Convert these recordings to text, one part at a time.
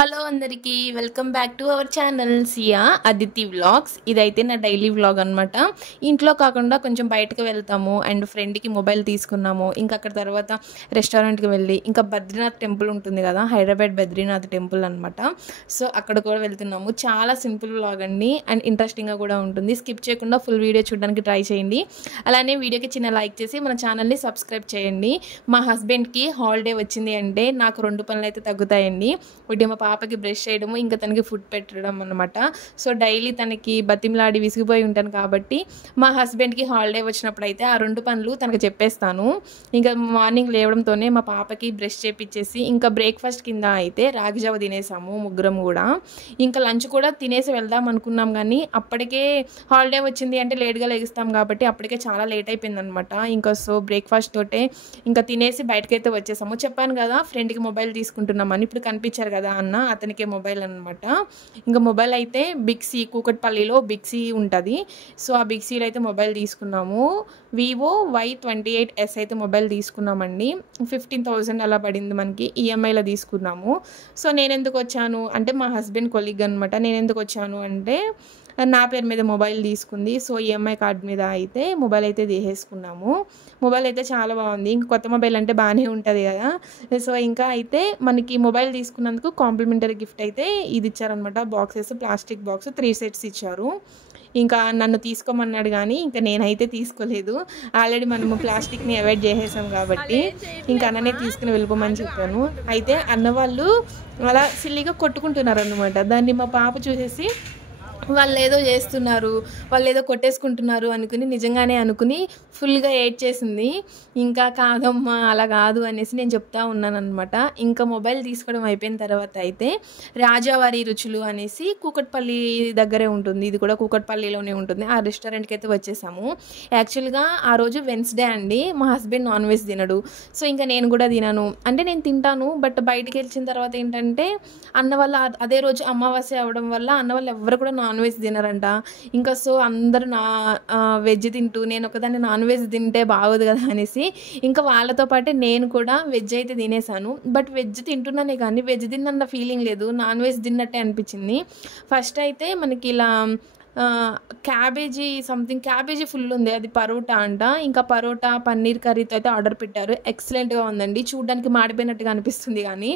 Hello అందరికీ welcome back to our channel Siya Aditi vlogs. ఇదైతే నా డైలీ వ్లాగ్ అనమాట. ఇంట్లో కాకుండా కొంచెం బయటకు వెళ్తాము అండ్ ఫ్రెండ్కి మొబైల్ తీసుకున్నాము. ఇంకా అక్కడ తర్వాత రెస్టారెంట్కి వెళ్ళి ఇంకా బద్రీనాథ్ టెంపుల్ ఉంటుంది కదా, హైదరాబాద్ బద్రీనాథ్ టెంపుల్ అనమాట. సో అక్కడ కూడా వెళ్తున్నాము. చాలా సింపుల్ వ్లాగ్ అండి అండ్ ఇంట్రెస్టింగ్గా కూడా ఉంటుంది. స్కిప్ చేయకుండా ఫుల్ వీడియో చూడడానికి ట్రై చేయండి. అలానే వీడియోకి చిన్న లైక్ చేసి మన ఛానల్ని సబ్స్క్రైబ్ చేయండి. మా హస్బెండ్కి హాలిడే వచ్చింది అంటే నాకు 2 పనులు అయితే తగ్గుతాయండి. ఒకటి మా పాపకి బ్రష్ చేయడము, ఇంకా తనకి ఫుడ్ పెట్టడం అనమాట. సో డైలీ తనకి బతిమలాడి విసిగిపోయి ఉంటాను కాబట్టి మా హస్బెండ్కి హాలిడే వచ్చినప్పుడు అయితే ఆ 2 పనులు తనకు చెప్పేస్తాను. ఇంకా మార్నింగ్ లేవడంతోనే మా పాపకి బ్రష్ చేపించేసి ఇంకా బ్రేక్ఫాస్ట్ కింద అయితే రాగి జావ తినేసాము ముగ్గురం కూడా. ఇంకా లంచ్ కూడా తినేసి వెళ్దాం అనుకున్నాం కానీ అప్పటికే హాలిడే వచ్చింది అంటే లేట్గా లెగిస్తాం కాబట్టి అప్పటికే చాలా లేట్ అయిపోయింది అనమాట. ఇంకా సో బ్రేక్ఫాస్ట్ తోటే ఇంకా తినేసి బయటకైతే వచ్చేసాము. చెప్పాను కదా ఫ్రెండ్కి మొబైల్ తీసుకుంటున్నామని, ఇప్పుడు కనిపించారు కదా అన్న, అతనికే మొబైల్ అనమాట. ఇంకా మొబైల్ అయితే బిగ్ సి, కూకట్పల్లిలో బిగ్ సి ఉంటుంది. సో ఆ బిగ్ సిలో అయితే మొబైల్ తీసుకున్నాము. వివో Y28s అయితే మొబైల్ తీసుకున్నామండి. 15,000 అలా పడింది మనకి, ఈఎంఐలో తీసుకున్నాము. సో నేను ఎందుకు వచ్చాను అంటే మా హస్బెండ్ కొలీగ్ అనమాట. నేను ఎందుకు వచ్చాను అంటే నా పేరు మీద మొబైల్ తీసుకుంది. సో ఈఎంఐ కార్డ్ మీద అయితే మొబైల్ అయితే తీసేసుకున్నాము. మొబైల్ అయితే చాలా బాగుంది. ఇంకా కొత్త మొబైల్ అంటే బాగానే ఉంటుంది కదా. సో ఇంకా అయితే మనకి మొబైల్ తీసుకున్నందుకు కాంప్లిమెంటరీ గిఫ్ట్ అయితే ఇది ఇచ్చారనమాట. బాక్సెస్, ప్లాస్టిక్ బాక్స్ 3 సెట్స్ ఇచ్చారు. ఇంకా నన్ను తీసుకోమన్నాడు కానీ ఇంకా నేనైతే తీసుకోలేదు. ఆల్రెడీ మనము ప్లాస్టిక్ని అవాయిడ్ చేసేసాం కాబట్టి ఇంకా అన్ననే తీసుకుని వెళ్ళిపోమని చెప్పాను. అయితే అన్న వాళ్ళు అలా సిల్లీగా కొట్టుకుంటున్నారు అనమాట. దాన్ని మా పాప చూసేసి వాళ్ళు ఏదో చేస్తున్నారు, వాళ్ళు ఏదో కొట్టేసుకుంటున్నారు అనుకుని నిజంగానే అనుకుని ఫుల్గా ఏడ్చేసింది. ఇంకా కాదమ్మా అలా కాదు అనేసి నేను చెప్తా ఉన్నాను అనమాట. ఇంకా మొబైల్ తీసుకోవడం అయిపోయిన తర్వాత అయితే రాజావారి రుచులు అనేసి కూకట్పల్లి దగ్గరే ఉంటుంది, ఇది కూడా కూకట్పల్లిలోనే ఉంటుంది. ఆ రెస్టారెంట్కి అయితే వచ్చేసాము. యాక్చువల్గా ఆ రోజు వెన్స్డే అండి, మా హస్బెండ్ నాన్ వెజ్ తినడు. సో ఇంకా నేను కూడా తినను అంటే నేను తింటాను, బట్ బయటికి వెళ్ళిన తర్వాత ఏంటంటే అన్న వల్ల అదే రోజు అమావాస్య అవడం వల్ల అన్న వాళ్ళు ఎవరు కూడా నాన్ వెజ్ తినరంట. ఇంకా సో అందరూ వెజ్ తింటూ నేను ఒకదాన్ని నాన్ వెజ్ తింటే బాగోదు కదా అనేసి ఇంకా వాళ్ళతో పాటే నేను కూడా వెజ్ అయితే తినేసాను. బట్ వెజ్ తింటున్నానే కానీ వెజ్ తిన్న ఫీలింగ్ లేదు, నాన్ వెజ్ తిన్నట్టే అనిపించింది. ఫస్ట్ అయితే మనకి ఇలా క్యాబేజీ సంథింగ్ క్యాబేజీ ఫుల్ ఉంది, అది పరోటా అంట. ఇంకా పరోటా పన్నీర్ కర్రీతో అయితే ఆర్డర్ పెట్టారు. ఎక్సలెంట్గా ఉందండి, చూడడానికి మాడిపోయినట్టుగా అనిపిస్తుంది కానీ.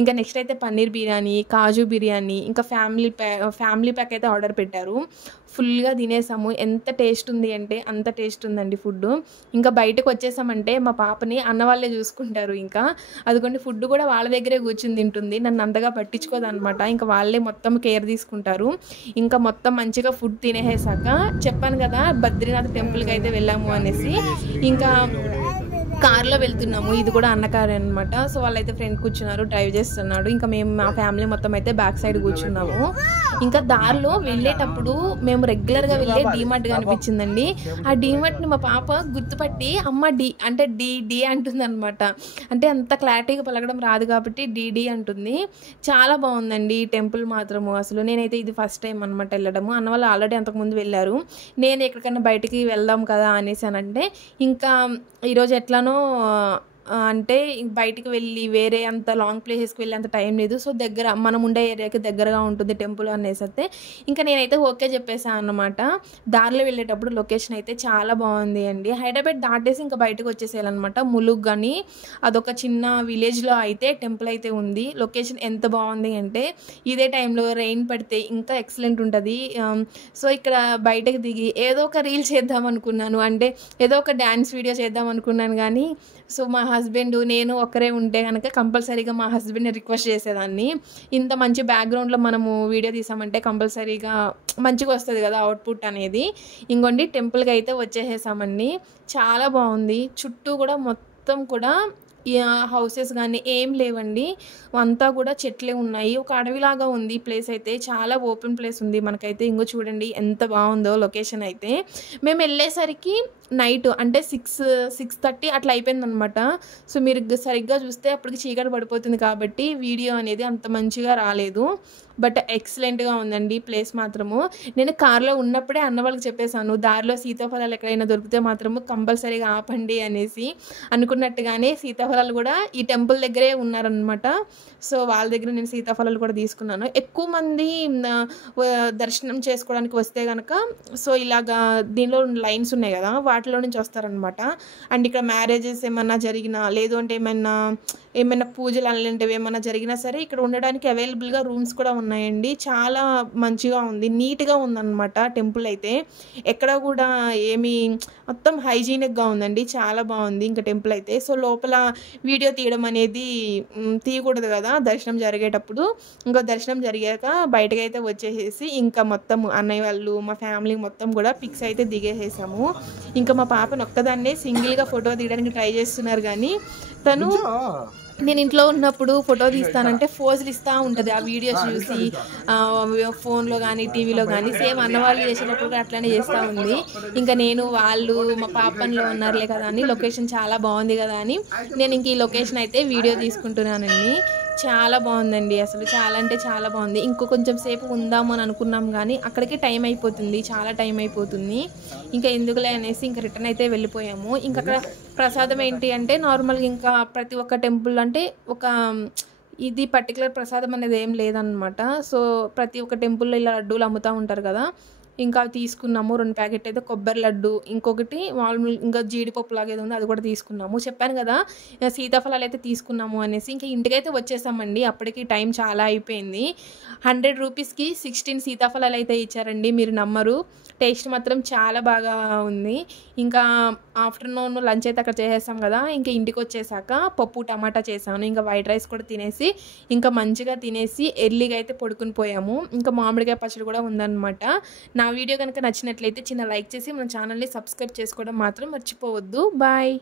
ఇంకా నెక్స్ట్ అయితే పన్నీర్ బిర్యానీ, కాజు బిర్యానీ, ఇంకా ఫ్యామిలీ ప్యాక్ అయితే ఆర్డర్ పెట్టారు. ఫుల్గా తినేసాము. ఎంత టేస్ట్ ఉంది అంటే అంత టేస్ట్ ఉందండి ఫుడ్. ఇంకా బయటకు వచ్చేసామంటే మా పాపని అన్న వాళ్ళే చూసుకుంటారు. ఇంకా అదిగోండి ఫుడ్ కూడా వాళ్ళ దగ్గరే కూర్చుని తింటుంది, నన్ను అంతగా పట్టించుకోదు అనమాట. ఇంకా వాళ్ళే మొత్తం కేర్ తీసుకుంటారు. ఇంకా మొత్తం మంచిగా ఫుడ్ తినేసాక చెప్పాను కదా బద్రీనాథ్ టెంపుల్కి అయితే వెళ్ళాము అనేసి ఇంకా కార్లో వెళ్తున్నాము. ఇది కూడా అన్న కార్ అనమాట. సో వాళ్ళైతే ఫ్రెండ్ కూర్చున్నారు, డ్రైవ్ చేస్తున్నాడు. ఇంకా మేము మా ఫ్యామిలీ మొత్తం అయితే బ్యాక్ సైడ్ కూర్చున్నాము. ఇంకా దారిలో వెళ్ళేటప్పుడు మేము రెగ్యులర్గా వెళ్ళే డీమార్ట్ కనిపించిందండి. ఆ డీమార్ట్ని మా పాప గుర్తుపట్టి అమ్మ డి అంటుంది అనమాట. అంటే అంత క్లారిటీగా పలకడం రాదు కాబట్టి డి అంటుంది. చాలా బాగుందండి ఈ టెంపుల్ మాత్రము. అసలు నేనైతే ఇది ఫస్ట్ టైం అనమాట వెళ్ళడము. అన్న వాళ్ళు ఆల్రెడీ అంతకుముందు వెళ్ళారు. నేను ఎక్కడికైనా బయటికి వెళ్దాం కదా అనేసి అనంటే ఇంకా ఈరోజు ఎట్లానో అంటే బయటికి వెళ్ళి వేరే అంత లాంగ్ ప్లేసెస్కి వెళ్ళి అంత టైం లేదు. సో దగ్గర మనం ఉండే ఏరియాకి దగ్గరగా ఉంటుంది టెంపుల్ అనేసి అయితే ఇంకా నేనైతే ఓకే చెప్పేసాను అన్నమాట. దారిలో వెళ్ళేటప్పుడు లొకేషన్ అయితే చాలా బాగుంది అండి. హైదరాబాద్ దాటేసి ఇంకా బయటకు వచ్చేసేయాలన్నమాట. ములుగ్ అని అదొక చిన్న విలేజ్లో అయితే టెంపుల్ అయితే ఉంది. లొకేషన్ ఎంత బాగుంది అంటే ఇదే టైంలో రెయిన్ పడితే ఇంకా ఎక్సలెంట్ ఉంటుంది. సో ఇక్కడ బయటకు దిగి ఏదో ఒక రీల్ చేద్దాం అనుకున్నాను, అంటే ఏదో ఒక డ్యాన్స్ వీడియో చేద్దాం అనుకున్నాను కానీ సో మా హస్బెండ్ నేను ఒకరే ఉంటే కనుక కంపల్సరీగా మా హస్బెండ్ని రిక్వెస్ట్ చేసేదాన్ని. ఇంత మంచి బ్యాక్గ్రౌండ్లో మనము వీడియో తీసామంటే కంపల్సరీగా మంచిగా వస్తుంది కదా అవుట్పుట్ అనేది. ఇంకోండి టెంపుల్కి అయితే వచ్చేసేసామండి. చాలా బాగుంది. చుట్టూ కూడా మొత్తం కూడా హౌసెస్ కానీ ఏం లేవండి, అంతా కూడా చెట్లే ఉన్నాయి. ఒక అడవిలాగా ఉంది ప్లేస్ అయితే, చాలా ఓపెన్ ప్లేస్ ఉంది మనకైతే. ఇంకో చూడండి ఎంత బాగుందో లొకేషన్ అయితే. మేము వెళ్ళేసరికి నైట్ అంటే 6:30 అట్లా అయిపోయిందనమాట. సో మీరు సరిగ్గా చూస్తే అప్పటికి చీకటి పడిపోతుంది కాబట్టి వీడియో అనేది అంత మంచిగా రాలేదు. బట్ ఎక్సలెంట్గా ఉందండి ప్లేస్ మాత్రము. నేను కార్లో ఉన్నప్పుడే అన్న వాళ్ళకి చెప్పేశాను, దారిలో సీతాఫలాలు ఎక్కడైనా దొరికితే మాత్రము కంపల్సరీగా ఆపండి అనేసి. అనుకున్నట్టుగానే సీతాఫలం సీతాఫలాలు కూడా ఈ టెంపుల్ దగ్గరే ఉన్నారనమాట. సో వాళ్ళ దగ్గర నేను సీతాఫలాలు కూడా తీసుకున్నాను. ఎక్కువ మంది దర్శనం చేసుకోవడానికి వస్తే కనుక సో ఇలాగా దీనిలో లైన్స్ ఉన్నాయి కదా, వాటిలో నుంచి వస్తారనమాట. అండ్ ఇక్కడ మ్యారేజెస్ ఏమన్నా జరిగినా, లేదు అంటే ఏమైనా పూజలు అలాంటివి ఏమైనా జరిగినా సరే ఇక్కడ ఉండడానికి అవైలబుల్గా రూమ్స్ కూడా ఉన్నాయండి. చాలా మంచిగా ఉంది, నీట్గా ఉందన్నమాట టెంపుల్ అయితే. ఎక్కడ కూడా ఏమీ మొత్తం హైజీనిక్గా ఉందండి, చాలా బాగుంది ఇంకా టెంపుల్ అయితే. సో లోపల వీడియో తీయడం అనేది తీయకూడదు కదా దర్శనం జరిగేటప్పుడు. ఇంకా దర్శనం జరిగాక బయటకైతే వచ్చేసేసి ఇంకా మొత్తం అన్నయ్య వాళ్ళు మా ఫ్యామిలీ మొత్తం కూడా పిక్స్ అయితే దిగేసేసాము. ఇంకా మా పాపను ఒక్కదాన్నే సింగిల్గా ఫోటో తీయడానికి ట్రై చేస్తున్నారు, కానీ తను నేను ఇంట్లో ఉన్నప్పుడు ఫోటో తీస్తానంటే ఫోజులు ఇస్తూ ఉంటుంది ఆ వీడియోస్ చూసి, ఫోన్లో కానీ టీవీలో కానీ. సేమ్ అన్నవాళ్ళు చేసేటప్పుడు అట్లనే చేస్తూ ఉంది. ఇంకా నేను వాళ్ళు మా పాపన్లో ఉన్నారులే కదా అని, లొకేషన్ చాలా బాగుంది కదా అని నేను ఇంక ఈ లొకేషన్ అయితే వీడియో తీసుకుంటున్నానండి. చాలా బాగుందండి, అసలు చాలా అంటే చాలా బాగుంది. ఇంకో కొంచెం సేపు ఉందాము అని అనుకున్నాం కానీ అక్కడికి టైం అయిపోతుంది, చాలా టైం అయిపోతుంది. ఇంకా ఎందుకులే అనేసి ఇంకా రిటర్న్ అయితే వెళ్ళిపోయాము. ఇంకా అక్కడ ప్రసాదం ఏంటి అంటే నార్మల్గా ఇంకా ప్రతి ఒక్క టెంపుల్ అంటే ఒక ఇది పర్టికులర్ ప్రసాదం అనేది ఏం లేదనమాట. సో ప్రతి ఒక్క టెంపుల్లో ఇలా లడ్డూలు అమ్ముతూ ఉంటారు కదా, ఇంకా తీసుకున్నాము 2 ప్యాకెట్ అయితే కొబ్బరి లడ్డు, ఇంకొకటి మామూలు ఇంకా జీడిపప్పు లాగా ఏదో ఉంది అది కూడా తీసుకున్నాము. చెప్పాను కదా సీతాఫలాలు అయితే తీసుకున్నాము అనేసి. ఇంకా ఇంటికైతే వచ్చేసామండి, అప్పటికి టైం చాలా అయిపోయింది. 100 రూపీస్కి 16 సీతాఫలాలు అయితే ఇచ్చారండి, మీరు నమ్మరు. టేస్ట్ మాత్రం చాలా బాగా ఉంది. ఇంకా ఆఫ్టర్నూన్ లంచ్ అయితే అక్కడ చేసేసాం కదా, ఇంకా ఇంటికి వచ్చేసాక పప్పు టమాటా చేసాను, ఇంకా వైట్ రైస్ కూడా తినేసి ఇంకా మంచిగా తినేసి ఎర్లీగా అయితే పడుకుని పోయాము. ఇంకా మామిడికాయ పచ్చడి కూడా ఉందన్నమాట. నా వీడియో కనుక నచ్చినట్లయితే చిన్న లైక్ చేసి మన ఛానల్ని సబ్స్క్రైబ్ చేసుకోవడం మాత్రం మర్చిపోవద్దు. బాయ్.